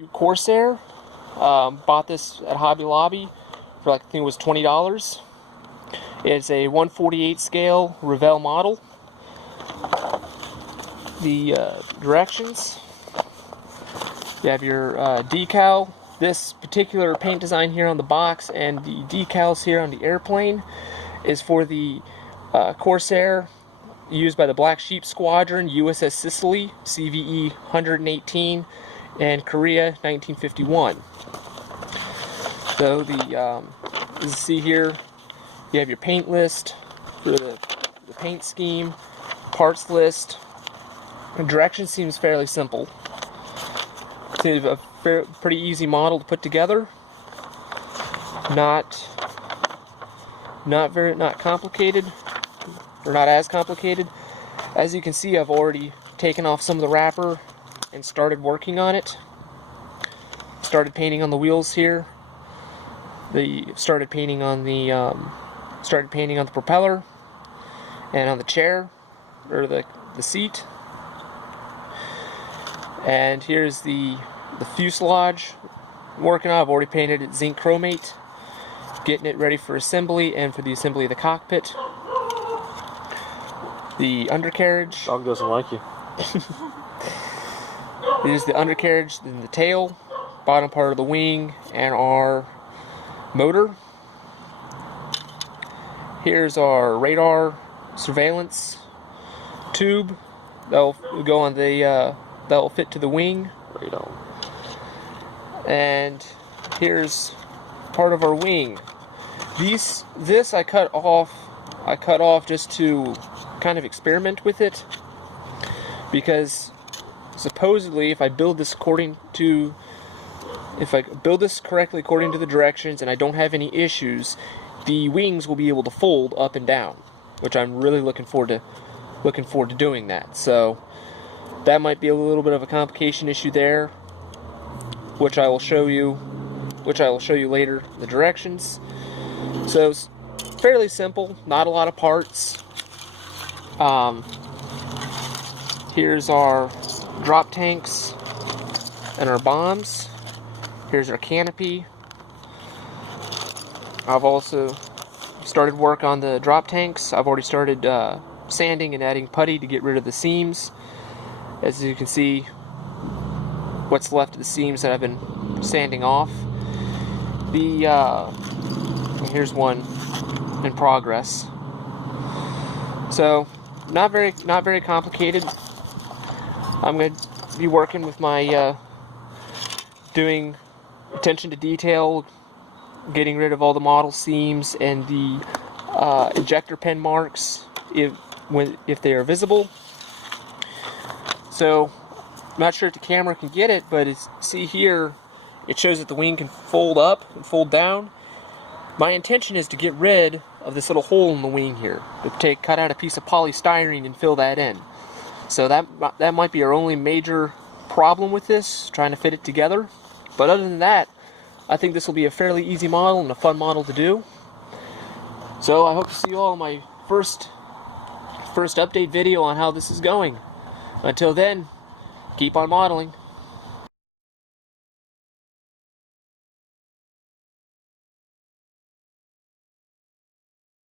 U Corsair. Bought this at Hobby Lobby for like, I think it was $20. It's a 1/48 scale Revell model. The directions. You have your decal. This particular paint design here on the box and the decals here on the airplane is for the Corsair used by the Black Sheep Squadron, USS Sicily, CVE 118, and Korea 1951. So as you see here, you have your paint list for the paint scheme, parts list. The direction seems fairly simple. It's a pretty easy model to put together. Not complicated, or not as complicated. As you can see, I've already taken off some of the wrapper and started working on it. Started painting on the wheels here. Started painting on the propeller and on the chair, or the seat. And here's the fuselage I'm working on. I've already painted it zinc chromate, getting it ready for assembly and for the assembly of the cockpit. The undercarriage. Dog doesn't like you. Here's the undercarriage, then the tail, bottom part of the wing, and our motor. Here's our radar surveillance tube that'll go on the that'll fit to the wing. Radar. And here's part of our wing. This I cut off just to kind of experiment with it, because supposedly if I build this correctly according to the directions and I don't have any issues, the wings will be able to fold up and down, which I'm really looking forward to doing that. So that might be a little bit of a complication issue there, which I will show you later, the directions. So it's fairly simple, not a lot of parts. Here's our drop tanks and our bombs. Here's our canopy. I've also started work on the drop tanks. I've already started sanding and adding putty to get rid of the seams. As you can see, what's left of the seams that I've been sanding off. Here's one in progress. So not very complicated. I'm going to be working with my doing attention to detail, getting rid of all the model seams and the ejector pen marks if they are visible. So I'm not sure if the camera can get it, but see here, it shows that the wing can fold up and fold down. My intention is to get rid of this little hole in the wing here. Cut out a piece of polystyrene and fill that in. So that might be our only major problem with this, trying to fit it together. But other than that, I think this will be a fairly easy model and a fun model to do. So I hope to see you all in my first update video on how this is going. Until then, keep on modeling.